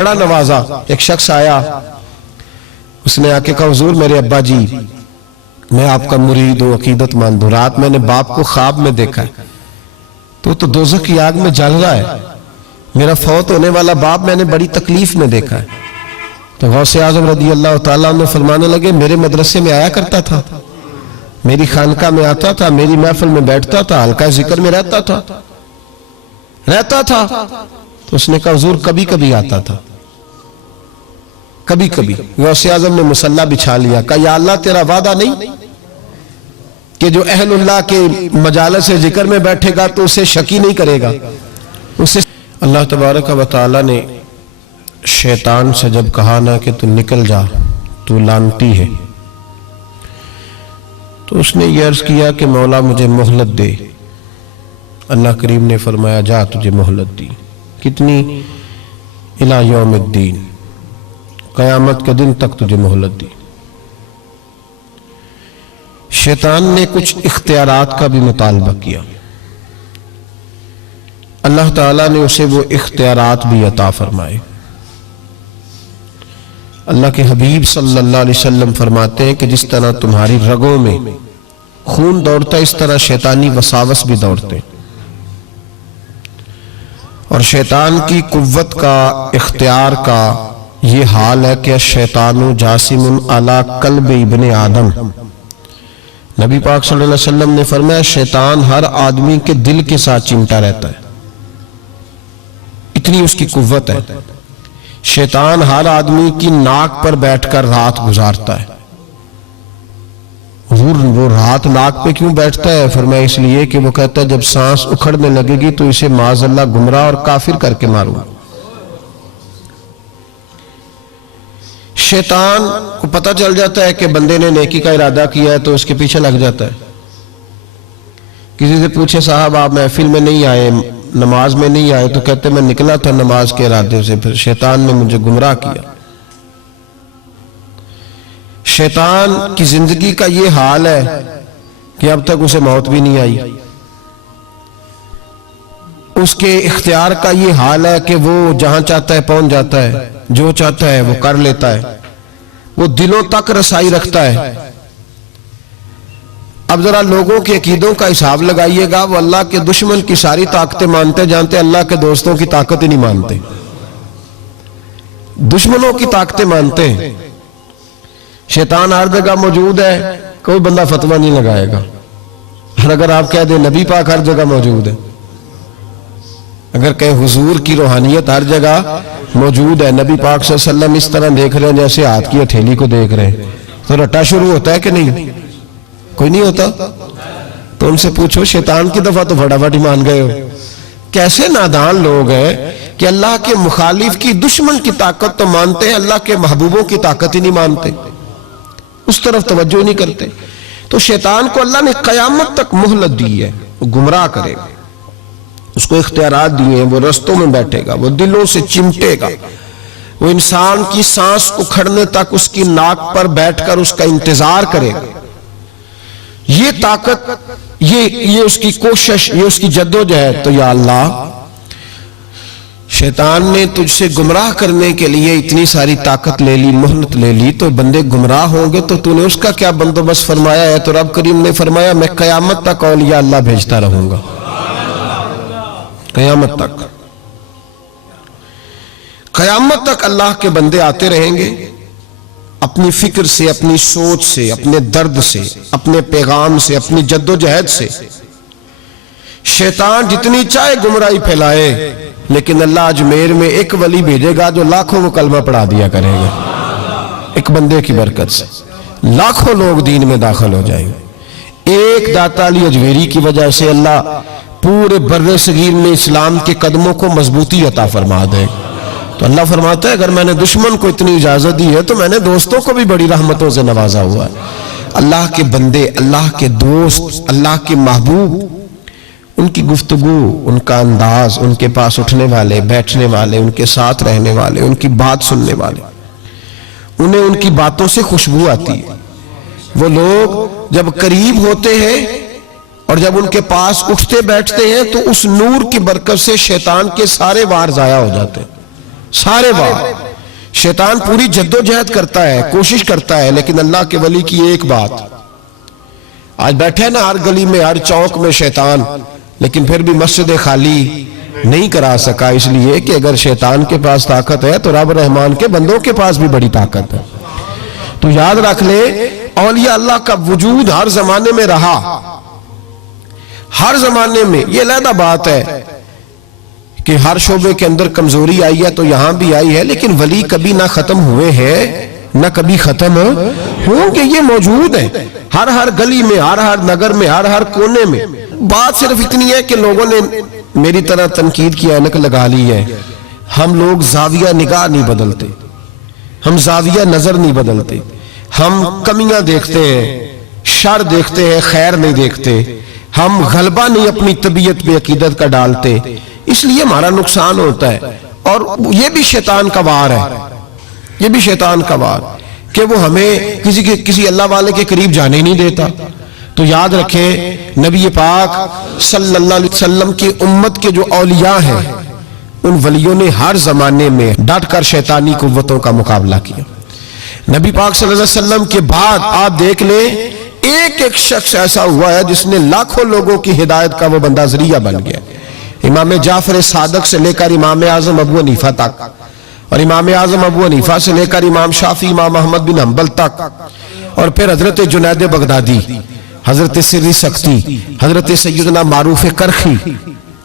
بڑا نوازا۔ ایک شخص آیا، اس نے آ کے کہا حضور میرے ابا جی میں آپ کا مرید ہوں، عقیدت مند ہوں، رات میں نے باپ کو خواب میں دیکھا ہے تو دوزخ کی آگ میں جل رہا ہے، میرا فوت ہونے والا باپ میں نے بڑی تکلیف میں دیکھا ہے۔ تو غوث اعظم رضی اللہ تعالیٰ عنہ فرمانے لگے میرے مدرسے میں آیا کرتا تھا، میری خانقاہ میں آتا تھا، میری محفل میں بیٹھتا تھا، حلقہ ذکر میں رہتا تھا۔ تو اس نے کہا حضور کبھی کبھی آتا تھا، کبھی کبھی۔ غوث اعظم نے مصلی بچھا لیا، کہا یا اللہ تیرا وعدہ نہیں کہ جو اہل اللہ کے مجالس ذکر میں بیٹھے گا تو اسے شکی نہیں کرے گا اسے۔ اللہ تبارک و تعالی نے شیطان سے جب کہا نا کہ تو نکل جا، تو لعنتی ہے، تو اس نے یہ عرض کیا کہ مولا مجھے مہلت دے۔ اللہ کریم نے فرمایا جا تجھے مہلت دی، کتنی؟ الی یوم الدین، قیامت کے دن تک تجھے مہلت دی۔ شیطان نے کچھ اختیارات کا بھی مطالبہ کیا، اللہ تعالیٰ نے اسے وہ اختیارات بھی عطا فرمائے۔ اللہ کے حبیب صلی اللہ علیہ وسلم فرماتے ہیں کہ جس طرح تمہاری رگوں میں خون دوڑتا ہے اس طرح شیطانی وساوس بھی دوڑتے ہیں، اور شیطان کی قوت کا، اختیار کا یہ حال ہے کہ الشیطان جاسم علی قلب ابن آدم۔ نبی پاک صلی اللہ علیہ وسلم نے فرمایا شیطان ہر آدمی کے دل کے ساتھ چمٹا رہتا ہے، اتنی اس کی قوت ہے۔ شیطان ہر آدمی کی ناک پر بیٹھ کر رات گزارتا ہے۔ حضور وہ رات ناک پہ کیوں بیٹھتا ہے؟ فرمایا اس لیے کہ وہ کہتا ہے جب سانس اکھڑنے لگے گی تو اسے معاذ اللہ گمراہ اور کافر کر کے ماروں۔ شیطان کو پتہ چل جاتا ہے کہ بندے نے نیکی کا ارادہ کیا ہے تو اس کے پیچھے لگ جاتا ہے۔ کسی سے پوچھے صاحب آپ محفل میں نہیں آئے، نماز میں نہیں آئے، تو کہتے میں نکلا تھا نماز کے ارادے سے، پھر شیطان نے مجھے گمراہ کیا۔ شیطان کی زندگی کا یہ حال ہے کہ اب تک اسے موت بھی نہیں آئی۔ اس کے اختیار کا یہ حال ہے کہ وہ جہاں چاہتا ہے پہنچ جاتا ہے، جو چاہتا ہے وہ کر لیتا ہے، وہ دلوں تک رسائی رکھتا ہے۔ اب ذرا لوگوں کے عقیدوں کا حساب لگائیے گا، وہ اللہ کے دشمن کی ساری طاقتیں مانتے جانتے، اللہ کے دوستوں کی طاقت ہی نہیں مانتے، دشمنوں کی طاقتیں مانتے ہیں۔ شیطان ہر جگہ موجود ہے، کوئی بندہ فتویٰ نہیں لگائے گا، اور اگر آپ کہہ دیں نبی پاک ہر جگہ موجود ہے، اگر کہیں حضور کی روحانیت ہر جگہ موجود ہے، نبی پاک صلی اللہ علیہ وسلم اس طرح دیکھ رہے ہیں جیسے ہاتھ کی ہتھیلی کو دیکھ رہے ہیں، تو رٹا شروع ہوتا ہے کہ نہیں؟ کوئی نہیں ہوتا؟ تو ان سے پوچھو شیطان کی دفعہ تو فٹافٹ ہی مان گئے ہو۔ کیسے نادان لوگ ہیں کہ اللہ کے مخالف کی، دشمن کی طاقت تو مانتے ہیں، اللہ کے محبوبوں کی طاقت ہی نہیں مانتے، اس طرف توجہ نہیں کرتے۔ تو شیطان کو اللہ نے قیامت تک مہلت دی ہے، وہ گمراہ کرے گا، اس کو اختیارات دیے ہیں، وہ رستوں میں بیٹھے گا، وہ دلوں سے چمٹے گا، وہ انسان کی سانس اکھڑنے تک اس کی ناک پر بیٹھ کر اس کا انتظار کرے گا۔ یہ طاقت، یہ اس کی کوشش، یہ اس کی جدوجہد۔ تو یا اللہ شیطان نے تجھ سے گمراہ کرنے کے لیے اتنی ساری طاقت لے لی، مہلت لے لی، تو بندے گمراہ ہوں گے تو تو نے اس کا کیا بندوبست فرمایا ہے؟ تو رب کریم نے فرمایا میں قیامت تک اولیاء اللہ بھیجتا رہوں گا، قیامت تک، قیامت تک اللہ کے بندے آتے رہیں گے، اپنی فکر سے، اپنی سوچ سے، اپنے درد سے، اپنے پیغام سے، اپنی جدوجہد سے۔ شیطان جتنی چاہے گمراہی پھیلائے، لیکن اللہ اجمیر میں ایک ولی بھیجے گا جو لاکھوں کو کلمہ پڑھا دیا کرے گا، ایک بندے کی برکت سے لاکھوں لوگ دین میں داخل ہو جائیں گے۔ ایک داتا علی اجمیری کی وجہ سے اللہ پورے بر صغیر میں اسلام کے قدموں کو مضبوطی عطا فرما دے۔ تو اللہ فرماتا ہے اگر میں نے دشمن کو اتنی اجازت دی ہے تو میں نے دوستوں کو بھی بڑی رحمتوں سے نوازا ہوا ہے۔ اللہ کے بندے، اللہ کے دوست، اللہ کے محبوب، ان کی گفتگو، ان کا انداز، ان کے پاس اٹھنے والے، بیٹھنے والے، ان کے ساتھ رہنے والے، ان کی بات سننے والے، انہیں ان کی باتوں سے خوشبو آتی ہے۔ وہ لوگ جب قریب ہوتے ہیں اور جب ان کے پاس اٹھتے بیٹھتے ہیں تو اس نور کی برکت سے شیطان کے سارے وار ضائع ہو جاتے ہیں۔ سارے بار شیطان پوری جدوجہد کرتا ہے، کوشش کرتا ہے، لیکن اللہ کے ولی کی ایک بات، آج بیٹھے نا ہر گلی میں ہر چوک میں شیطان، لیکن پھر بھی مسجد خالی نہیں کرا سکا، اس لیے کہ اگر شیطان کے پاس طاقت ہے تو رب رحمان کے بندوں کے پاس بھی بڑی طاقت ہے۔ تو یاد رکھ لے، اولیاء اللہ کا وجود ہر زمانے میں رہا، ہر زمانے میں۔ یہ علیحدہ بات ہے کہ ہر شعبے کے اندر کمزوری آئی ہے تو یہاں بھی آئی ہے، لیکن ولی کبھی نہ ختم ہوئے ہیں نہ کبھی ختم ہوں گے، یہ موجود ہے ہر گلی میں، ہر نگر میں، ہر کونے میں۔ بات صرف اتنی ہے کہ لوگوں نے میری طرح تنقید کی اینک لگا لی ہے، ہم لوگ زاویہ نگاہ نہیں بدلتے، ہم زاویہ نظر نہیں بدلتے، ہم کمیاں دیکھتے ہیں، شر دیکھتے ہیں، خیر نہیں دیکھتے، ہم غلبہ نہیں اپنی طبیعت پہ عقیدت کا ڈالتے، اس لیے ہمارا نقصان ہوتا ہے۔ اور یہ بھی شیطان کا وار ہے، یہ بھی شیطان کا وار کہ وہ ہمیں کسی اللہ والے کے قریب جانے ہی نہیں دیتا۔ تو یاد رکھیں، نبی پاک صلی اللہ علیہ وسلم کی امت کے جو اولیاء ہیں، ان ولیوں نے ہر زمانے میں ڈٹ کر شیطانی قوتوں کا مقابلہ کیا۔ نبی پاک صلی اللہ علیہ وسلم کے بعد آپ دیکھ لیں، ایک ایک شخص ایسا ہوا ہے جس نے لاکھوں لوگوں کی ہدایت کا وہ بندہ ذریعہ بن گیا۔ امام جعفر صادق سے لے کر امام اعظم ابو حنیفہ تک، اور امام اعظم ابو حنیفہ سے لے کر امام شافعی، امام احمد بن حنبل تک، اور پھر حضرت جنید بغدادی، حضرت سری سختی، حضرت سیدنا معروف کرخی،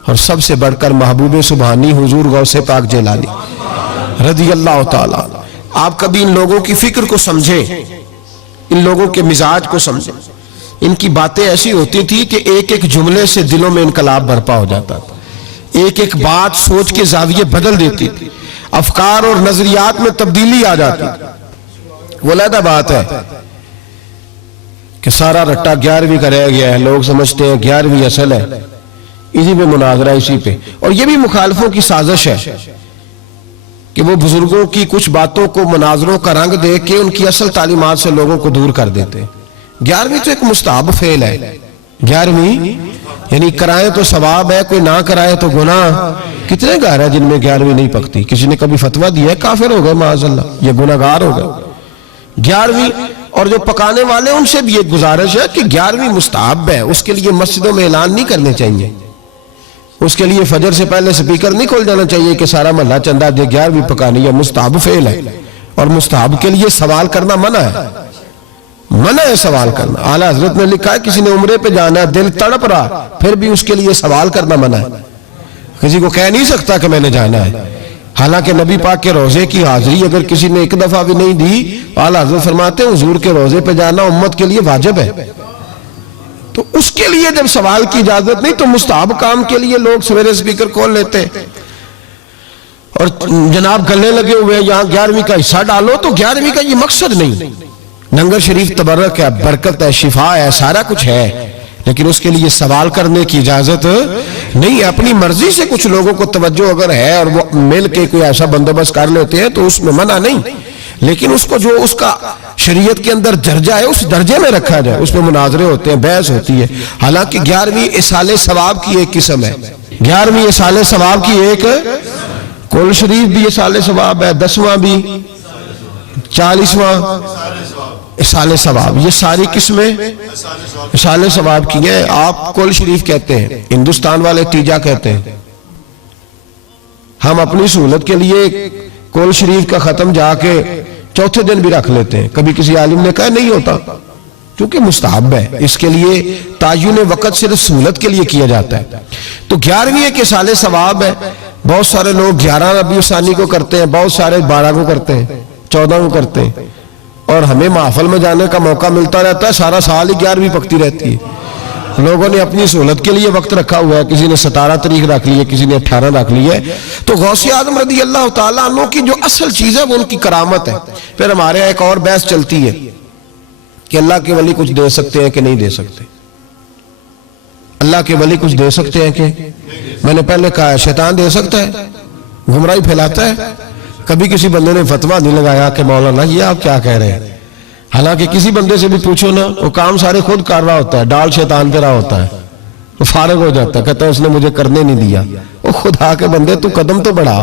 اور سب سے بڑھ کر محبوب سبحانی حضور غوث پاک جیلانی رضی اللہ تعالیٰ۔ آپ کبھی ان لوگوں کی فکر کو سمجھیں، ان لوگوں کے مزاج کو سمجھیں۔ ان کی باتیں ایسی ہوتی تھی کہ ایک ایک جملے سے دلوں میں انقلاب برپا ہو جاتا تھا، ایک ایک بات سوچ کے زاویے بدل دیتی تھی، افکار اور نظریات میں تبدیلی آ جاتی تھی۔ وہ علیحدہ بات ہے کہ سارا رٹا 11ویں کا رہ گیا ہے، لوگ سمجھتے ہیں 11ویں اصل ہے، اسی پہ مناظرہ، اسی پہ۔ اور یہ بھی مخالفوں کی سازش ہے کہ وہ بزرگوں کی کچھ باتوں کو مناظروں کا رنگ دے کے ان کی اصل تعلیمات سے لوگوں کو دور کر دیتے ہیں۔ 11ویں تو ایک مستحب فعل ہے، 11ویں یعنی کرائیں تو ثواب ہے، کوئی نہ کرائے تو گناہ۔ کتنے گھر ہیں جن میں 11ویں نہیں پکتی؟ کسی نے کبھی فتویٰ دیا ہے کافر ہو گئے معاذ اللہ، یہ گناہ گار ہو گئے۔ 11ویں، اور جو پکانے والے ان سے بھی ایک گزارش ہے کہ 11ویں مستحب ہے، اس کے لیے مسجدوں میں اعلان نہیں کرنے چاہیے، اس کے لیے فجر سے پہلے سپیکر نہیں کھول جانا چاہیے کہ سارا محلہ چندہ دے 11ویں پکانی ہے، مستحب فعل ہے، اور مستحب کے لیے سوال کرنا منع ہے، منع ہے سوال کرنا۔ اعلیٰ حضرت نے لکھا ہے کسی نے عمرے پہ جانا ہے، دل تڑپ رہا، پھر بھی اس کے لیے سوال کرنا منع ہے، کسی کو کہہ نہیں سکتا کہ میں نے جانا ہے۔ حالانکہ نبی پاک کے روزے کی حاضری اگر کسی نے ایک دفعہ بھی نہیں دی، اعلیٰ حضرت فرماتے ہیں حضور کے روزے پہ جانا امت کے لیے واجب ہے، تو اس کے لیے جب سوال کی اجازت نہیں تو مستحب کام کے لیے لوگ سویرے سپیکر کھول لیتے ہیں اور جناب گلے لگے ہوئے یہاں 11ویں کا حصہ ڈالو، تو 11ویں کا یہ مقصد نہیں۔ لنگر شریف تبرک ہے، برکت ہے، شفا ہے، سارا کچھ ہے، لیکن اس کے لیے سوال کرنے کی اجازت نہیں ہے۔ اپنی مرضی سے کچھ لوگوں کو توجہ اگر ہے اور وہ مل کے کوئی ایسا بندوبست کر لیتے ہیں تو اس میں منع نہیں، لیکن اس کو جو اس کا شریعت کے اندر درجہ ہے اس درجے میں رکھا جائے، اس میں مناظرے ہوتے ہیں، بحث ہوتی ہے۔ حالانکہ 11ویں اصال ثواب کی ایک قسم ہے، 11ویں اصال ثواب کی ایک، کل شریف بھی اصال ثواب ہے، 10واں بھی، 40واں اصال ثواب، یہ ساری قسمیں اصال ثواب کی ہیں۔ آپ کل شریف کہتے ہیں، ہندوستان والے تیجا کہتے ہیں، ہم اپنی سہولت کے لیے کل شریف کا ختم جا کے چوتھے دن بھی رکھ لیتے ہیں، کبھی کسی عالم نے کہا نہیں ہوتا کیونکہ مستحب ہے، اس کے لیے تعین وقت صرف سہولت کے لیے کیا جاتا ہے۔ تو 11ویں ایک اصال ثواب ہے، بہت سارے لوگ 11 ربیع ثانی کو کرتے ہیں، بہت سارے 12 کو کرتے ہیں، 14 کو کرتے ہیں، اور ہمیں محفل میں جانے کا موقع ملتا رہتا ہے، سارا سال ہی 11ویں پکتی رہتی ہے۔ لوگوں نے اپنی سہولت کے لیے وقت رکھا ہوا ہے، کسی نے 17 تاریخ رکھ لی ہے، کسی نے 18 رکھ لی ہے۔ تو غوث اعظم رضی اللہ تعالیٰ عنہ کی جو اصل چیز ہے وہ ان کی کرامت ہے۔ پھر ہمارے ایک اور بحث چلتی ہے کہ اللہ کے ولی کچھ دے سکتے ہیں کہ نہیں دے سکتے، اللہ کے ولی کچھ دے سکتے ہیں کہ، میں نے پہلے کہا ہے شیطان دے سکتا ہے، گمراہی پھیلاتا ہے۔ کبھی کسی بندے نے فتویٰ نہیں لگایا کہ مولانا یہ آپ کیا کہہ رہے ہیں، حالانکہ کسی بندے سے بھی پوچھو نا، وہ کام سارے خود کر رہا ہوتا ہے، ڈال شیطان پہ رہا ہوتا ہے، وہ فارغ ہو جاتا ہے، کہتا ہے اس نے مجھے کرنے نہیں دیا۔ وہ خدا کے بندے تو قدم تو بڑھا،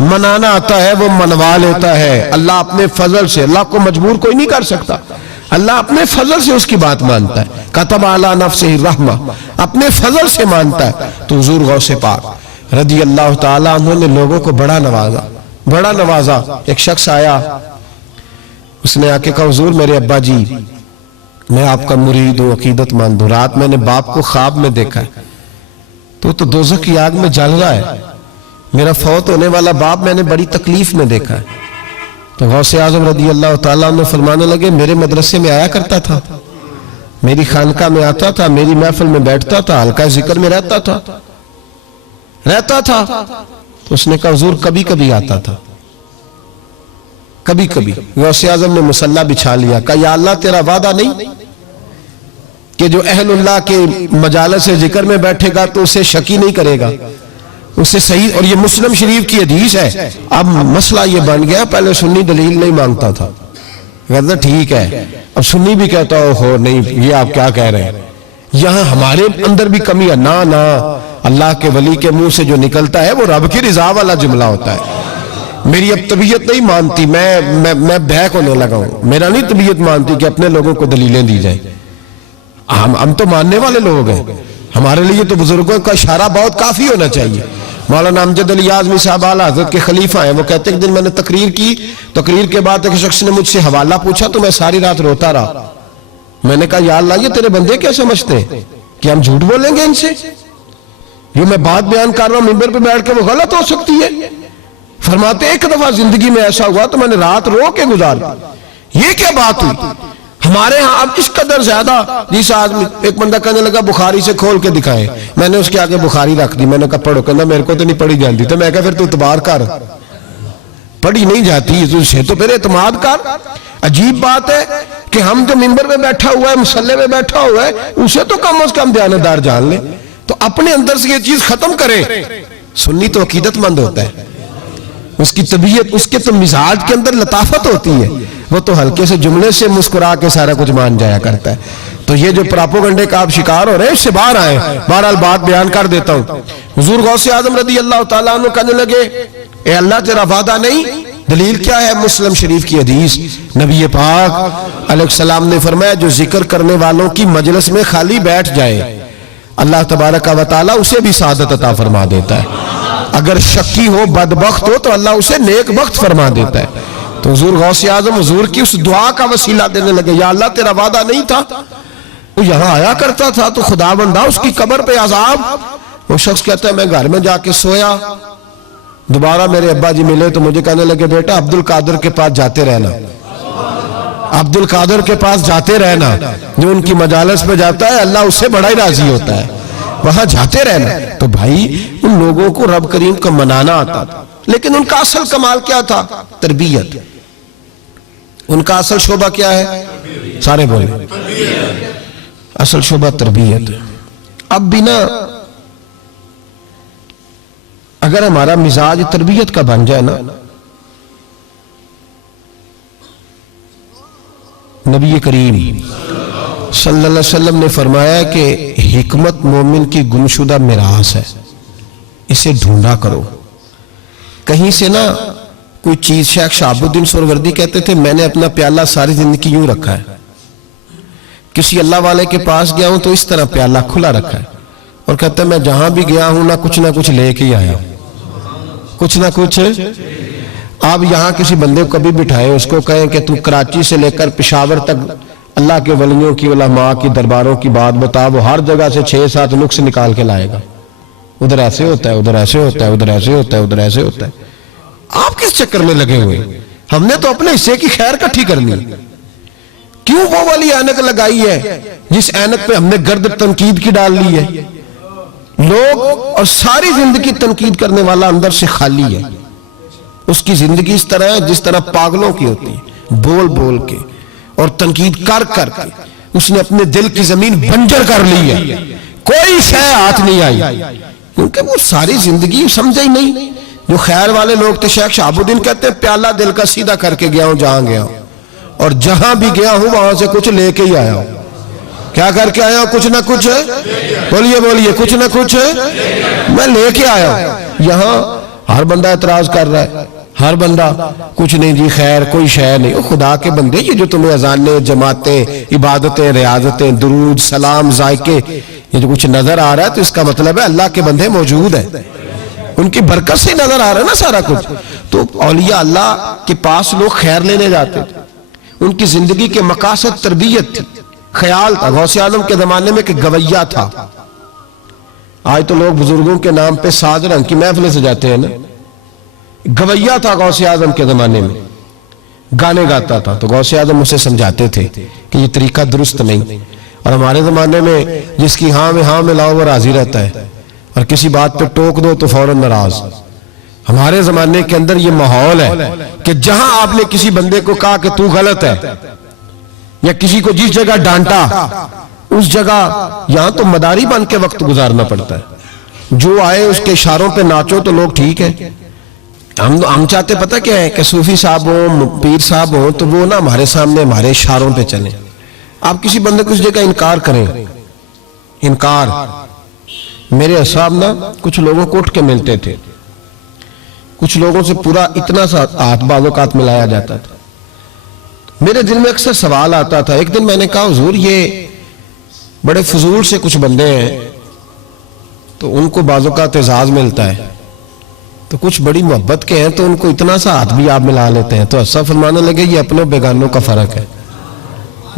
منانا آتا ہے وہ منوا لیتا ہے. اللہ اپنے فضل سے, اللہ کو مجبور کوئی نہیں کر سکتا, اللہ اپنے فضل سے اس کی بات مانتا ہے. کتب علی نفسہ الرحمہ, اپنے فضل سے مانتا ہے. تو حضور غوث پاک رضی اللہ تعالیٰ عنہ نے لوگوں کو بڑا نوازا. ایک شخص آیا, اس نے آ کے کہا حضور میرے ابا جی, میں آپ کا مرید ہوں, عقیدت مند ہوں, رات میں نے باپ کو خواب میں دیکھا ہے, تو دوزخ کی آگ میں جل رہا ہے, میرا فوت ہونے والا باپ میں نے بڑی تکلیف میں دیکھا ہے. تو غوث اعظم رضی اللہ تعالیٰ عنہ فرمانے لگے میرے مدرسے میں آیا کرتا تھا, میری خانقاہ میں آتا تھا, میری محفل میں بیٹھتا تھا, حلقہ ذکر میں رہتا تھا. تو اس نے کہا حضور کبھی کبھی آتا تھا, کبھی کبھی. غوث اعظم نے مصلی بچھا لیا, کہا یا اللہ تیرا وعدہ نہیں کہ جو اہل اللہ کے مجالس ذکر میں بیٹھے گا تو اسے شکی نہیں کرے گا, اسے صحیح. اور یہ مسلم شریف کی حدیث ہے. اب مسئلہ یہ بن گیا, پہلے سنی دلیل نہیں مانگتا تھا, کہتا ٹھیک ہے, اب سنی بھی کہتا ہو نہیں یہ آپ کیا کہہ رہے ہیں. یہاں ہمارے اندر بھی کمی ہے. نا اللہ کے ولی کے منہ سے جو نکلتا ہے وہ رب کی رضا والا جملہ ہوتا ہے. میری اب طبیعت نہیں مانتی, میں بہک ہونے لگا ہوں, میرا نہیں طبیعت مانتی کہ اپنے لوگوں کو دلیلیں دی جائیں. ہم تو ماننے والے لوگ ہیں, ہمارے لیے تو بزرگوں کا اشارہ بہت کافی ہونا چاہیے. مولانا امجد علی اعظمی صاحب اعلی حضرت کے خلیفہ ہیں, وہ کہتے ہیں کہ دن میں نے تقریر کے بعد ایک شخص نے مجھ سے حوالہ پوچھا تو میں ساری رات روتا رہا. میں نے کہا یا اللہ یہ تیرے بندے کیا سمجھتے ہیں کہ ہم جھوٹ بولیں گے ان سے؟ یہ میں بات بیان کر رہا ہوں ممبر پہ بیٹھ کے, وہ غلط ہو سکتی ہے. فرماتے ایک دفعہ زندگی میں ایسا ہوا تو میں نے رات رو کے گزار. یہ کیا بات ہوئی ہمارے ہاں اب اس قدر زیادہ. جس آدمی ایک بندہ کہنے لگا بخاری سے کھول کے دکھائیں, میں نے اس کے آگے بخاری رکھ دی, میں نے کہا پڑھو, کہنا میرے کو تو نہیں پڑھی جاتی. تو میں کہا پھر تو اعتبار کر, پڑھی نہیں جاتی تجھے تو پھر اعتماد کر. عجیب بات ہے کہ ہم جو ممبر پہ بیٹھا ہوا ہے, مصلی پہ بیٹھا ہوا ہے, اسے تو کم از کم دیانتدار جان لے. تو اپنے اندر سے یہ چیز ختم کرے. سنی تو عقیدت مند ہوتا ہے, اس کی طبیعت, اس کے تو مزاج کے اندر لطافت ہوتی ہے, وہ تو ہلکے سے جملے سے مسکرا کے سارا کچھ مان جایا کرتا ہے. تو یہ جو پراپوگنڈے کا آپ شکار ہو رہے ہیں اس سے باہر آئیں. بہرحال بات بیان کر دیتا ہوں. حضور غوث اعظم رضی اللہ تعالیٰ عنہ کہنے لگے اے اللہ تیرا وعدہ نہیں, دلیل کیا ہے؟ مسلم شریف کی حدیث, نبی پاک علیہ السلام نے فرمایا جو ذکر کرنے والوں کی مجلس میں خالی بیٹھ جائے اللہ تبارک و تعالیٰ اسے بھی سعادت عطا فرما دیتا ہے. اگر شکی ہو, بدبخت ہو, تو اللہ اسے نیک بخت فرما دیتا ہے. تو حضور غوث اعظم حضور کی اس دعا کا وسیلہ دینے لگے, یا اللہ تیرا وعدہ نہیں تھا وہ یہاں آیا کرتا تھا تو خدا بندہ اس کی قبر پہ عذاب. وہ شخص کہتا ہے میں گھر میں جا کے سویا, دوبارہ میرے ابا جی ملے تو مجھے کہنے لگے بیٹا عبد القادر کے پاس جاتے رہنا, عبد القادر کے پاس جاتے رہنا, جو ان کی مجالس پہ جاتا ہے اللہ اس سے بڑا ہی راضی ہوتا ہے, وہاں جاتے رہنا. تو بھائی ان لوگوں کو رب کریم کا منانا آتا تھا, لیکن ان کا اصل کمال کیا تھا؟ تربیت. ان کا اصل شعبہ کیا ہے؟ سارے بولے, اصل شعبہ تربیت. اب بھی نا اگر ہمارا مزاج تربیت کا بن جائے نا, نبی کریم صلی اللہ علیہ وسلم نے فرمایا کہ حکمت مومن کی گمشدہ میراث ہے, اسے ڈھونڈا کرو. کہیں سے نا کوئی چیز, شیخ شہاب الدین سہروردی کہتے تھے میں نے اپنا پیالہ ساری زندگی یوں رکھا ہے, کسی اللہ والے کے پاس گیا ہوں تو اس طرح پیالہ کھلا رکھا ہے, اور کہتا ہے میں جہاں بھی گیا ہوں نہ کچھ لے کے ہی آیا ہوں, کچھ نہ کچھ. آپ یہاں کسی بندے کو کبھی بٹھائے, اس کو کہیں کہ تو کراچی سے لے کر پشاور تک اللہ کے ولیوں کی, علماء کی درباروں کی بات بتا, وہ ہر جگہ سے 6-7 نقص نکال کے لائے گا. ادھر ایسے ہوتا ہے, ادھر ایسے ہوتا ہے, ادھر ایسے ہوتا ہے, ادھر ایسے ہوتا ہے. آپ کس چکر میں لگے ہوئے؟ ہم نے تو اپنے حصے کی خیر کٹھی کرنی. کیوں وہ والی اینک لگائی ہے جس اینک پہ ہم نے گرد تنقید کی ڈال لی ہے؟ لوگ اور ساری زندگی تنقید کرنے والا اندر سے خالی ہے. اس کی زندگی اس طرح ہے جس طرح پاگلوں کی ہوتی ہے, بول بول کے اور تنقید کر کر کے اس نے اپنے دل کی زمین بنجر کر لی ہے, کوئی شے ہاتھ نہیں آئی, کیونکہ وہ ساری زندگی سمجھا ہی نہیں. جو خیر والے لوگ تھے, شیخ شہاب الدین کہتے ہیں پیالہ دل کا سیدھا کر کے گیا ہوں جہاں گیا ہوں, اور جہاں بھی گیا ہوں وہاں سے کچھ لے کے ہی آیا ہوں. کیا کر کے آیا ہوں؟ کچھ نہ کچھ, بولیے کچھ نہ کچھ میں لے کے آیا ہوں. یہاں ہر بندہ اعتراض کر رہا ہے، ہر بندہ کچھ نہیں جی خیر کوئی شے نہیں. خدا کے بندے یہ جو تمہیں اذانیں، جماعتیں، عبادتیں، ریاضتیں، درود، سلام، ذائقے، یہ جو کچھ نظر آ رہا ہے تو اس کا مطلب ہے اللہ کے بندے موجود ہیں، ان کی برکت سے نظر آ رہا ہے نا سارا کچھ. تو اولیاء اللہ کے پاس لوگ خیر لینے جاتے تھے، ان کی زندگی کے مقاصد تربیت تھی، خیال تھا. غوث اعظم کے زمانے میں کہ گویا تھا. آج تو لوگ بزرگوں کے نام پہ ساز رنگ کی محفلیں سے جاتے ہیں نا. گویا تھا غوث اعظم کے زمانے میں، گانے گاتا تھا. تو غوث اعظم اسے سمجھاتے تھے کہ یہ طریقہ درست نہیں. اور ہمارے زمانے میں جس کی ہاں میں ہاں ملاؤ وہ راضی رہتا ہے، اور کسی بات پہ ٹوک دو تو فوراً ناراض. ہمارے زمانے کے اندر یہ ماحول ہے کہ جہاں آپ نے کسی بندے کو کہا کہ تو غلط ہے، یا کسی کو جس جگہ ڈانٹا اس جگہ یہاں تو مداری بن کے وقت گزارنا پڑتا ہے. جو آئے اس کے اشاروں پہ ناچو تو لوگ ٹھیک ہے. ہم چاہتے پتہ کیا ہے کہ صوفی صاحب ہوں، پیر صاحب ہوں تو وہ نا ہمارے سامنے ہمارے اشاروں پہ چلیں. آپ کسی بندے کو اس جگہ انکار کریں، انکار. میرے صاحب نا کچھ لوگوں کو اٹھ کے ملتے تھے، کچھ لوگوں سے پورا اتنا سا ہاتھ بازو کات ملایا جاتا تھا. میرے دل میں اکثر سوال آتا تھا. ایک دن میں نے کہا حضور یہ بڑے فضول سے کچھ بندے ہیں تو ان کو بازو کا اعزاز ملتا ہے، تو کچھ بڑی محبت کے ہیں تو ان کو اتنا سا ہاتھ بھی آپ ملا لیتے ہیں. تو ایسا فرمانے لگے یہ اپنے بیگانوں کا فرق ہے.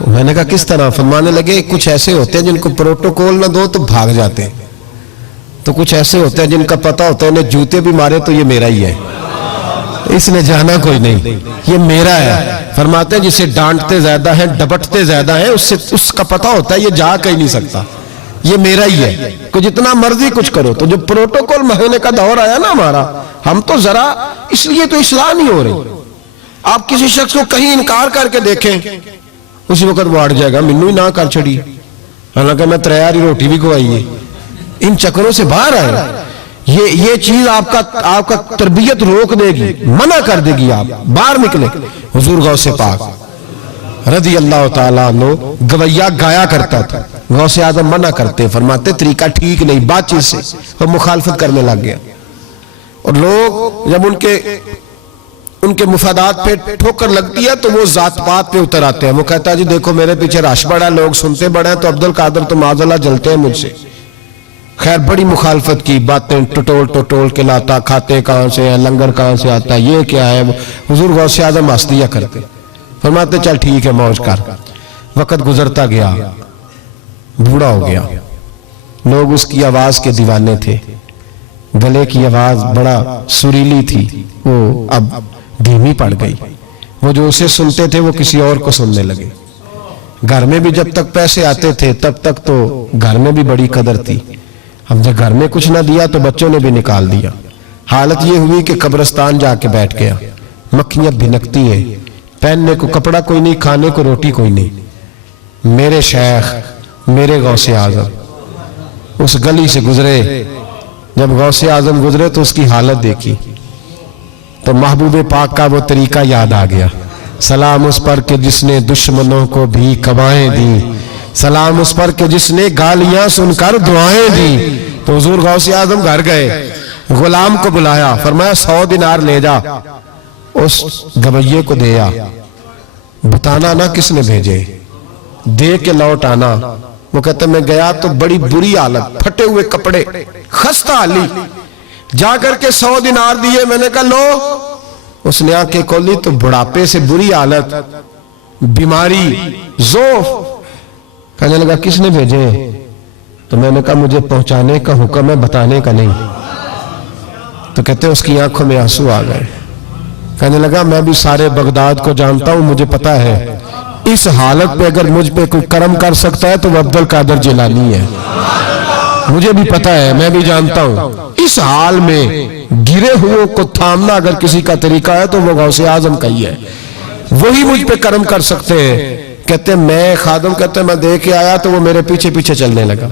میں نے کہا کس طرح؟ فرمانے لگے کچھ ایسے ہوتے ہیں جن کو پروٹوکول نہ دو تو بھاگ جاتے ہیں، تو کچھ ایسے ہوتے ہیں جن کا پتہ ہوتا ہے انہیں جوتے بھی مارے تو یہ میرا ہی ہے، اس نے جانا کوئی نہیں، یہ میرا ہے. فرماتے ہیں جسے ڈانٹتے زیادہ ہیں ڈبٹتے زیادہ ہیں، اس کا پتہ ہوتا ہے یہ جا کہیں نہیں سکتا، یہ میرا ہی ہے. کہ جتنا مرضی کچھ کرو. تو جو پروٹوکول مہینے کا دور آیا نا ہمارا، ہم تو ذرا اس لیے تو اصلاح نہیں ہو رہی. آپ کسی شخص کو کہیں انکار کر کے دیکھیں اسی وقت وہ اڑ جائے گا منو ہی نہ کر چھڑی، حالانکہ میں تریاری روٹی بھی کھوائی ہے. ان چکروں سے باہر آئے. یہ چیز آپ کا تربیت روک دے گی، منع کر دے گی، آپ باہر نکلے. حضور غوث پاک رضی اللہ تعالیٰ عنہ گویا گایا کرتا تھا. غوث اعظم منع کرتے، فرماتے طریقہ ٹھیک نہیں. بات چیز سے وہ مخالفت کرنے لگ گیا. اور لوگ جب ان کے مفادات پہ ٹھوکر لگتی ہے تو وہ ذات پات پہ اتر آتے ہیں. وہ کہتا ہے جی دیکھو میرے پیچھے رش بڑا، لوگ سنتے بڑے ہیں، تو عبد القادر تو معاذ اللہ جلتے ہیں مجھ سے. خیر بڑی مخالفت کی، باتیں ٹٹول کے لاتا، کھاتے کہاں سے ہیں، لنگر کہاں سے آتا ہے، یہ کیا ہے. حضور غوث اعظم ہنس دیا کرتے، فرماتے چل ٹھیک ہے موج کر. وقت گزرتا گیا، بوڑھا ہو گیا. لوگ اس کی آواز کے دیوانے تھے. گلے کی آواز بڑا سریلی تھی، وہ اب دھیمی پڑ گئی. وہ جو اسے سنتے تھے وہ کسی اور کو سننے لگے. گھر میں بھی جب تک پیسے آتے تھے تب تک تو گھر میں بھی بڑی قدر تھی. اب جب گھر میں کچھ نہ دیا تو بچوں نے بھی نکال دیا. حالت یہ ہوئی کہ قبرستان جا کے بیٹھ گیا. مکھیاں بھنکتی ہیں، پہننے کو کپڑا کوئی نہیں، کھانے کو روٹی کوئی نہیں. میرے شیخ، میرے غوث اعظم اس گلی سے گزرے. جب غوث اعظم گزرے تو اس کی حالت دیکھی تو محبوب پاک کا وہ طریقہ یاد آ گیا. سلام اس پر کہ جس نے دشمنوں کو بھی کوائیں دی، سلام اس پر کہ جس نے گالیاں سن کر دعائیں دی. تو حضور غوث اعظم گھر گئے، غلام کو بلایا، فرمایا 100 دینار لے جا، اس گویے کو دیا، بتانا نہ کس نے بھیجے، دے کے لوٹ آنا. وہ کہتے میں گیا تو بڑی بری حالت، پھٹے ہوئے کپڑے، خستہ حالی. جا کر کے 100 دینار دیے. میں نے کہا لو. اس نے آنکھیں کھولی تو بڑھاپے سے بری حالت، بیماری، ذوف. کہنے لگا کس نے بھیجے؟ تو میں نے کہا مجھے پہنچانے کا حکم ہے، بتانے کا نہیں. تو کہتے اس کی آنکھوں میں آنسو آ گئے. کہنے لگا میں بھی سارے بغداد کو جانتا ہوں، مجھے پتا ہے اس حالت پہ اگر مجھ پہ کوئی کرم کر سکتا ہے تو وہ عبد القادر جیلانی ہے. مجھے بھی پتا ہے، میں بھی جانتا ہوں اس حال میں گرے ہوئے کو تھامنا اگر کسی کا طریقہ ہے تو وہ غوث اعظم کا ہی ہے، وہی مجھ پہ کرم کر سکتے ہیں. کہتے میں خادم، کہتے میں دے کے آیا تو وہ میرے پیچھے پیچھے چلنے لگا.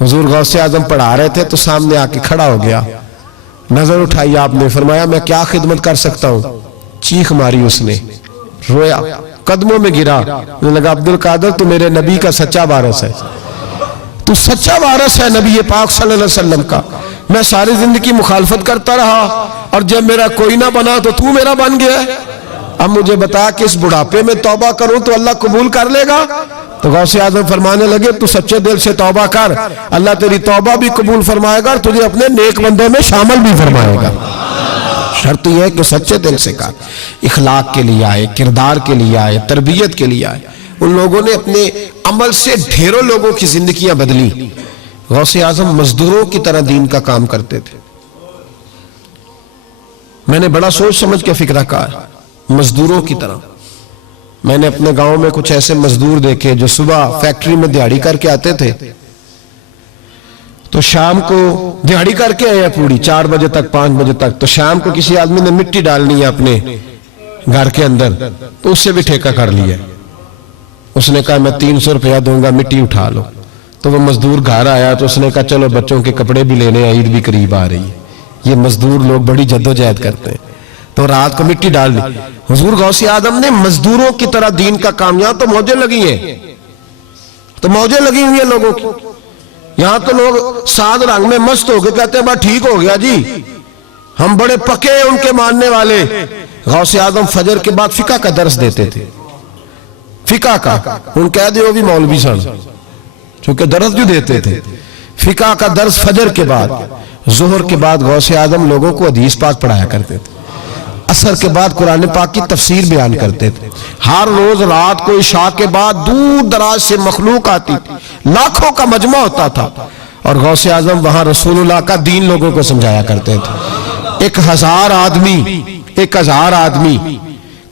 حضور غوث اعظم پڑھا رہے تھے تو سامنے آ کے کھڑا ہو گیا. نظر اٹھائی آپ نے، فرمایا میں کیا خدمت کر سکتا ہوں. چیخ ماری اس نے، رویا، قدموں میں گرا. لگا عبد القادر تو میرے نبی کا سچا وارث ہے، تو سچا وارث ہے نبی پاک صلی اللہ علیہ وسلم کا. میں ساری زندگی مخالفت کرتا رہا اور جب میرا کوئی نہ بنا تو تو میرا بن گیا. اب مجھے بتا کہ اس بڑھاپے میں توبہ کروں تو اللہ قبول کر لے گا؟ تو غوث اعظم فرمانے لگے تو سچے دل سے توبہ کر, اللہ تیری توبہ بھی قبول فرمائے گا اور تجھے اپنے نیک بندوں میں شامل بھی فرمائے گا. شرط یہ ہے کہ سچے دل سے کر, اخلاق کے لیے آئے, کردار کے لیے آئے, تربیت کے لیے آئے. ان لوگوں نے اپنے عمل سے ڈھیروں لوگوں کی زندگیاں بدلی. غوث اعظم مزدوروں کی طرح دین کا کام کرتے تھے. میں نے بڑا سوچ سمجھ کے فکرہ کہا, مزدوروں کی طرح. میں نے اپنے گاؤں میں کچھ ایسے مزدور دیکھے جو صبح فیکٹری میں دیہڑی کر کے آتے تھے تو شام کو دیہڑی کر کے آئے پوری 4 بجے تک 5 بجے تک, تو شام کو کسی آدمی نے مٹی ڈالنی ہے اپنے گھر کے اندر تو اس سے بھی ٹھیکہ کر لیا. اس نے کہا میں 300 روپیہ دوں گا, مٹی اٹھا لو. تو وہ مزدور گھر آیا تو اس نے کہا چلو بچوں کے کپڑے بھی لینے, عید بھی قریب آ رہی ہے. یہ مزدور لوگ بڑی جدوجہد کرتے ہیں. تو رات کو مٹی ڈال دی. حضور غوث اعظم نے مزدوروں کی طرح دین کا کام, یہاں تو موجیں لگی ہیں, تو موجیں لگی ہوئی ہیں لوگوں کی. یہاں تو لوگ ساد رنگ میں مست ہو کے کہتے ہیں بس ٹھیک ہو گیا جی, ہم بڑے پکے ہیں ان کے ماننے والے. غوث اعظم فجر کے بعد فقہ کا درس دیتے تھے, فقہ کا. ان کہہ دیو بھی مولوی سن, چونکہ درس جو دیتے تھے. فقہ کا درس فجر کے بعد, ظہر کے بعد غوث اعظم لوگوں کو حدیث پاک پڑھایا کرتے تھے. عصر کے بعد قرآن پاک کی تفسیر بیان کرتے تھے. ہر روز رات کو عشاء کے بعد دور دراز سے مخلوق آتی تھی, لاکھوں کا مجمع ہوتا تھا, اور غوث اعظم وہاں رسول اللہ کا دین لوگوں کو سمجھایا کرتے تھے. 1000 آدمی